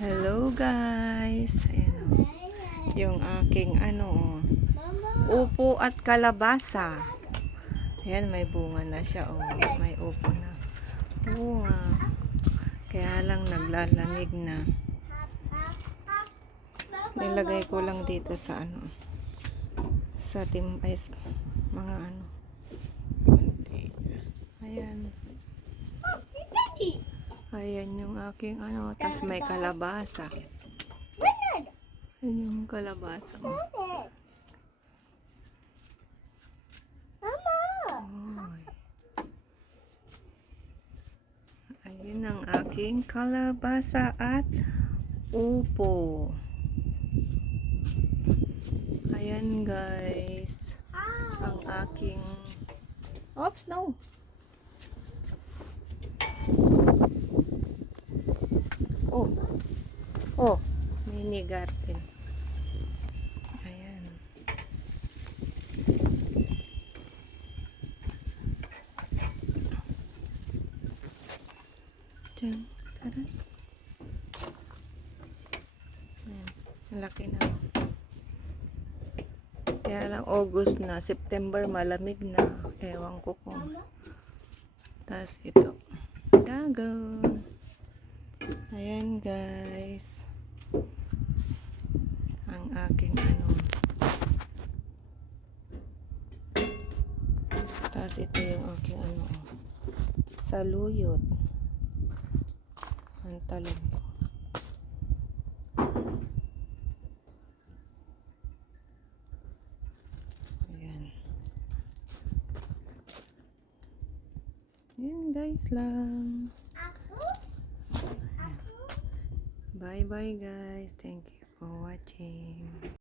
Hello guys. Ayan o. Yung aking upo at kalabasa. Ayan, may bunga na siya. May upo na. Bunga. Kaya lang naglalamig na. Nilagay ko lang dito sa sa timbay, mga konti. Ayan. Ayan yung aking tas may kalabasa. Ayan yung kalabasa mo. Ayan ang aking kalabasa at upo. Ayan guys. Ang aking... Oops, no! Oh, mini garden. Ayan. Diyan. Tara. Ayan. Malaki na. Kaya lang August na. September malamig na. Ewan ko kung. Tapos ito. Dagon. Ayan guys. Ang aking Tapos ito yung aking saluyot. Ang talong ko. Ayan. Ayan guys lang. Bye bye guys. Thank you for watching.